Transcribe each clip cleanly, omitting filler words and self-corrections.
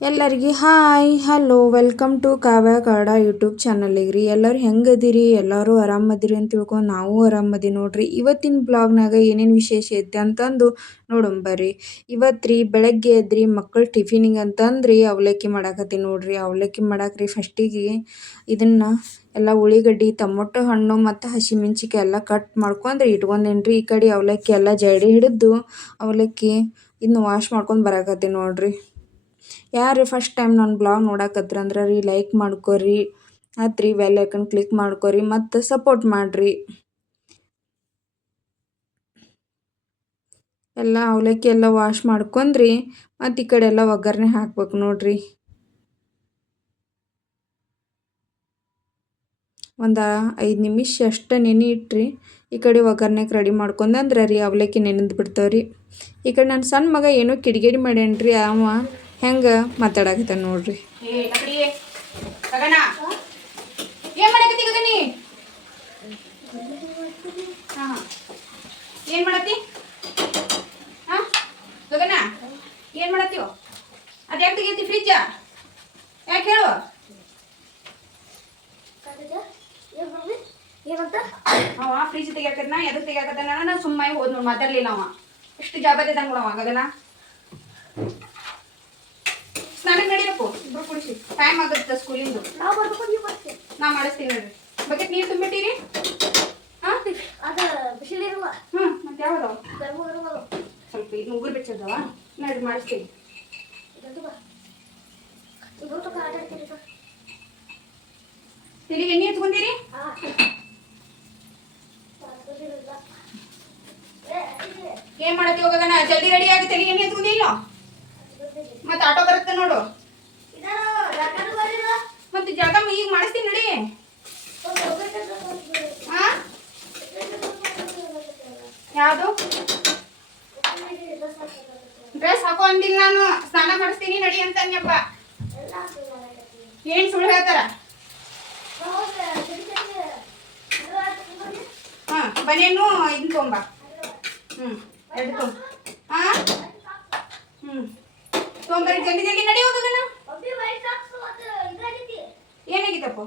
ಎಲ್ಲರಿಗೆ hi hello welcome to Kavya Kannada YouTube ಚಾನಲಿಗೆ ರೀ. ಎಲ್ಲರೂ ಹೆಂಗದಿರಿ? ಎಲ್ಲರೂ ಆರಾಮದಿರಿ ಅಂತ ತಿಳ್ಕೊಂಡು ನಾವು ಆರಾಮದಿ ನೋಡ್ರಿ. ಇವತ್ತಿನ ಬ್ಲಾಗ್ನಾಗ ಏನೇನು ವಿಶೇಷ ಐತೆ ಅಂತಂದು ನೋಡಂಬರ್ರಿ. ಇವತ್ತು ರೀ ಬೆಳಗ್ಗೆ ಎದ್ರಿ ಮಕ್ಕಳು ಟಿಫಿನಿಗೆ ಅಂತಂದ್ರಿ ಅವಲಕ್ಕಿ ಮಾಡಾಕತ್ತೀನಿ ನೋಡ್ರಿ. ಅವಲಕ್ಕಿ ಮಾಡಾಕ್ರಿ ಫಸ್ಟಿಗೆ ಇದನ್ನು ಎಲ್ಲ ಉಳ್ಳಿಗಡ್ಡಿ ಟೊಮೊಟೊ ಹಣ್ಣು ಮತ್ತು ಹಸಿಮೆಣ್ಸಿಕಾಯಿ ಎಲ್ಲ ಕಟ್ ಮಾಡ್ಕೊಂಡ್ರಿ ಇಟ್ಕೊಂಡೇನ್ರಿ. ಈ ಕಡೆ ಅವಲಕ್ಕಿ ಎಲ್ಲ ಜಡಿ ಹಿಡಿದು ಅವಲಕ್ಕಿ ಇದನ್ನ ವಾಶ್ ಮಾಡ್ಕೊಂಡು ಬರಾಕತ್ತೀನಿ ನೋಡ್ರಿ. ಯಾರು ಫಸ್ಟ್ ಟೈಮ್ ನನ್ನ ಬ್ಲಾಗ್ ನೋಡಕತ್ರಂದ್ರೆ ರೀ ಲೈಕ್ ಮಾಡ್ಕೊರಿ ಮತ್ತು ರೀ ಬೆಲ್ ಐಕನ್ ಕ್ಲಿಕ್ ಮಾಡ್ಕೊರಿ ಮತ್ತು ಸಪೋರ್ಟ್ ಮಾಡಿರಿ. ಎಲ್ಲ ಅವಲಕ್ಕಿ ಎಲ್ಲ ವಾಶ್ ಮಾಡ್ಕೊಂಡ್ರಿ ಮತ್ತು ಈ ಕಡೆ ಎಲ್ಲ ಒಗ್ಗರಣೆ ಹಾಕ್ಬೇಕು ನೋಡ್ರಿ. ಒಂದು 5 ನಿಮಿಷ ಅಷ್ಟು ನೆನೆ ಇಟ್ರಿ. ಈ ಕಡೆ ಒಗ್ಗರಣೆಗೆ ರೆಡಿ ಮಾಡ್ಕೊಂಡ್ರೆ ರೀ ಅವಲಕ್ಕಿ ನೆನೆದು ಬಿಡ್ತಾವ್ರಿ. ಈ ಕಡೆ ನನ್ನ ಸಣ್ಣ ಮಗ ಏನೋ ಕಿಡಿಗೇಡಿ ಮಾಡ್ಯಾನ್ರಿ. ಅವ ಹೆಂಗೆ ಮಾತಾಡಕತ್ತಾನ ನೋಡ್ರಿ. ಏನ್ ಮಾಡತ್ತಿ? ಗಗನ ಏನ್ ಮಾಡತ್ತೀವ? ಅದ ಯಾಕೆ ತೆಗಿತಿ ಫ್ರಿಜ್? ಯಾಕೆ ಹೇಳು? ಅವ ಫ್ರಿಜ್ ತೆಗಿಯಾಕತ್ನ ಎದಕ್ಕೆ ತೆಗಿಯಾಕತ್ತಾನ? ನಾನು ಸುಮ್ಮನೆ ಹೋದ್ ನೋಡಿ ಮಾತಾಡ್ಲಿಲ್ಲ. ಅವ ಎಷ್ಟು ಜವಾಬ್ದಾರಿ ಇದ್ದಂಗೆ ನೋಡವ ಗಗನ. ಸ್ನಾನಕ್ಕೆ ನಡಿಬೇಕು ಇಬ್ರು ಕುಡಿಸಿ. ಟೈಮ್ ಆಗುತ್ತೆ ಸ್ಕೂಲಿಂದು. ನಾ ಮಾಡಿಸ್ತೀನಿ ನೋಡ್ರಿ. ಬಕೆಟ್ ನೀರು ತುಂಬಿಟ್ಟಿರಿ? ಮತ್ತೆ ಯಾವ್ದು ಸ್ವಲ್ಪ ಇದು ಉಗುರು ಬೆಚ್ಚದವ ನೋಡಿ ಮಾಡಿಸ್ತೀನಿ. ತಲೆಗೆ ಎಣ್ಣೆ ಹಚ್ಕೊಂತೀರಿ? ಏನ್ ಮಾಡತ್ತಿ ಹೋಗಗನ? ಜಲ್ದಿ ರೆಡಿ ಆಗಿ ತಲೆಗೆ ಎಣ್ಣೆ ಹಚ್ಕೊಂಡಿಲ್ಲ? ಮತ್ತೆ ಆಟೋ ಬರುತ್ತೆ ನೋಡು. ಮತ್ತೆ ಜಾಗ ಈಗ ಮಾಡಿಸ್ತೀನಿ ನೋಡಿ. ಯಾವುದು ಡ್ರೆಸ್ ಹಾಕೋ ಅಂದಿಲ್ಲ ನಾನು. ಸ್ನಾನ ಮಾಡಿಸ್ತೀನಿ ನಡಿ ಅಂತ ಅನ್ಯಪ್ಪ. ಏನ್ ಸುಳ್ಳು ಹೇಳ್ತಾರ? ಬನೇನು ಇದನ್ನ ತೊಂಬ. ಎರಡು ತೊಂಬ. ತೊಂಬರಿ ಜಲ್ದಿ ಜಲ್ದಿ ನಡಿ ಹೋಗಗನ. ಏನಾಗಿತ್ತಪ್ಪ?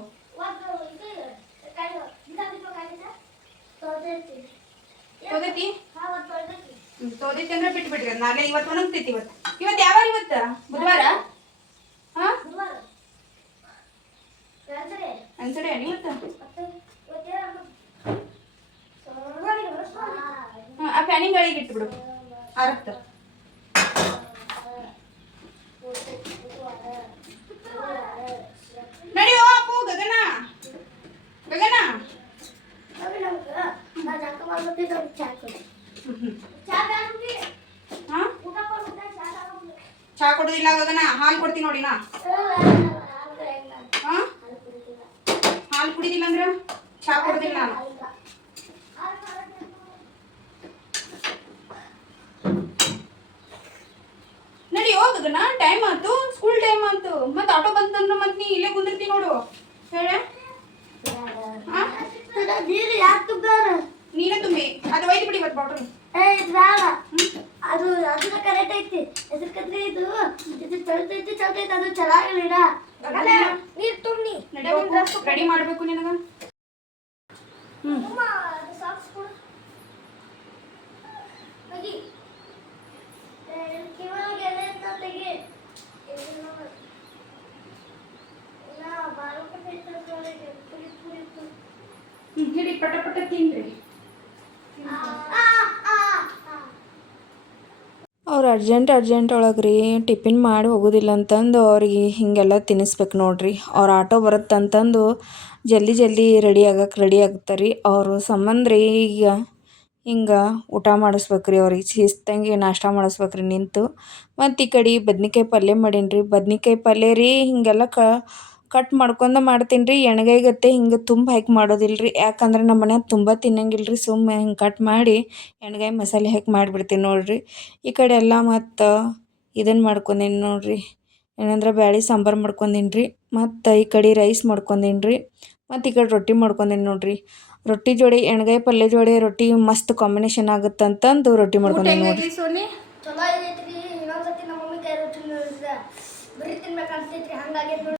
ತೋದೈತಿ? ತೋದೈತಿ ಅಂದ್ರೆ ಬಿಟ್ಟು ಬಿಡ್ರಿ. ನಾಳೆ ಇವತ್ತು ಒಣಗ್ತೈತಿ. ಇವತ್ತು ಯಾವಾಗ? ಇವತ್ತು ಬುಧವಾರ. ಅನ್ಸಡೆ ಇವತ್ತು ಆ ಫ್ಯಾನಿಂಗ್ ಗಾಳಿಗೆ ಇಟ್ಬಿಡು ಆರತ್ತ. ನಡಿಯೋ ಅಪ್ಪು. ಗಗನ ಗಗನ ಚಾ ಕೊಡುದಿಲ್ಲ ಗಗನ. ಹಾಲು ಕೊಡ್ತೀನಿ ನೋಡಿ. ನಾ ಹಾಲು ಕುಡಿದಿಲ್ಲ ಅಂದ್ರ ಚಾ ಕೊಡುದಿಲ್ಲ ನಾನು. ನಡಿ ಹೋಗಗನ. ಟೈಮ್ ಆಯ್ತು, ಸ್ಕೂಲ್ ಟೈಮ್ ಆಯ್ತು. ಮತ್ತೆ ಆಟೋ ಬಂತಂದ್ರ ಮತ್ತೆ ನೀ ಇಲ್ಲೇ ಕುಂದಿರ್ತಿ ನೋಡು. ಹೇಳ ನೀನೇ ತುಂಬಿ ಅದು ಒಯ್ದು ಬಿಡಿ ಇವತ್ತು ಬಾಟ್ಲ್. ಅದು ಕರೆಕ್ಟ್ ಐತಿ. ಎದರ್ಕಂದ್ರೆ ಇದು ಚಲ್ತೈತಿ ಅದು ಚೆನ್ನಾಗಿಲ್ಲ. ನೀರು ತುಂಬಿ ರೆಡಿ ಮಾಡ್ಬೇಕು ನಿನಗ. ಹಿಡಿ ಪಟ ಪಟ ತಿನ್ರಿ. ಅವ್ರು ಅರ್ಜೆಂಟ್ ಒಳಗೆ ರೀ ಟಿಫಿನ್ ಮಾಡಿ ಹೋಗೋದಿಲ್ಲ ಅಂತಂದು ಅವ್ರಿಗೆ ಹೀಗೆಲ್ಲ ತಿನ್ನಿಸ್ಬೇಕು ನೋಡ್ರಿ. ಅವ್ರ ಆಟೋ ಬರುತ್ತಂತಂದು ಜಲ್ದಿ ರೆಡಿ ಆಗ್ತಾರೆ ರೀ. ಅವರು ಸಂಬಂಧ ರೀ ಈಗ ಹಿಂಗೆ ಊಟ ಮಾಡಿಸ್ಬೇಕ್ರಿ. ಅವ್ರಿಗೆ ಶಿಸ್ತಂಗೆ ನಾಷ್ಟ ಮಾಡಿಸ್ಬೇಕ್ರಿ ನಿಂತು. ಮತ್ತು ಈ ಕಡೆ ಬದ್ನಿಕಾಯಿ ಪಲ್ಯ ಮಾಡೀನಿ ರೀ. ಬದ್ನಿಕಾಯಿ ಪಲ್ಯ ರೀ ಹೀಗೆಲ್ಲ ಕಟ್ ಮಾಡ್ಕೊಂಡು ಮಾಡ್ತೀನಿ ರೀ. ಎಣ್ಗಾಯಿಗತ್ತೆ ಹಿಂಗೆ ತುಂಬ ಹಾಕಿ ಮಾಡೋದಿಲ್ಲ ರೀ. ಯಾಕಂದ್ರೆ ನಮ್ಮ ಮನ್ಯಾಗ ತುಂಬ ತಿನ್ನಂಗಿಲ್ಲ ರೀ. ಸುಮ್ಮನೆ ಹಿಂಗೆ ಕಟ್ ಮಾಡಿ ಎಣ್ಗಾಯಿ ಮಸಾಲೆ ಹಾಕಿ ಮಾಡಿಬಿಡ್ತೀನಿ ನೋಡಿರಿ. ಈ ಕಡೆ ಎಲ್ಲ ಮತ್ತು ಇದನ್ನು ಮಾಡ್ಕೊಂಡೀನಿ ನೋಡಿರಿ. ಏನಂದ್ರೆ ಬ್ಯಾಳೆ ಸಾಂಬಾರು ಮಾಡ್ಕೊಂಡೀನಿ ರೀ. ಮತ್ತು ಈ ಕಡೆ ರೈಸ್ ಮಾಡ್ಕೊಂಡೀನಿ ರೀ. ಮತ್ತು ಈ ಕಡೆ ರೊಟ್ಟಿ ಮಾಡ್ಕೊಂಡೀನಿ ನೋಡಿರಿ. ರೊಟ್ಟಿ ಜೋಡಿ ಎಣ್ಗಾಯಿ ಪಲ್ಯ ಜೋಡಿ ರೊಟ್ಟಿ ಮಸ್ತ್ ಕಾಂಬಿನೇಷನ್ ಆಗುತ್ತೆ ಅಂತಂದು ರೊಟ್ಟಿ ಮಾಡ್ಕೊಂಡೀನಿ ನೋಡಿರಿ. ಚಲೋ ಆಗೈತ್ರಿ. ಇನ್ನೊಂದ್ಸತಿ ನಮ್ಮ ಮಮ್ಮಿ ಕೈ ರೊಟ್ಟಿ ಕಾಣಿಸ್ತೈತ್ರಿ ಹಂಗಾಗಿ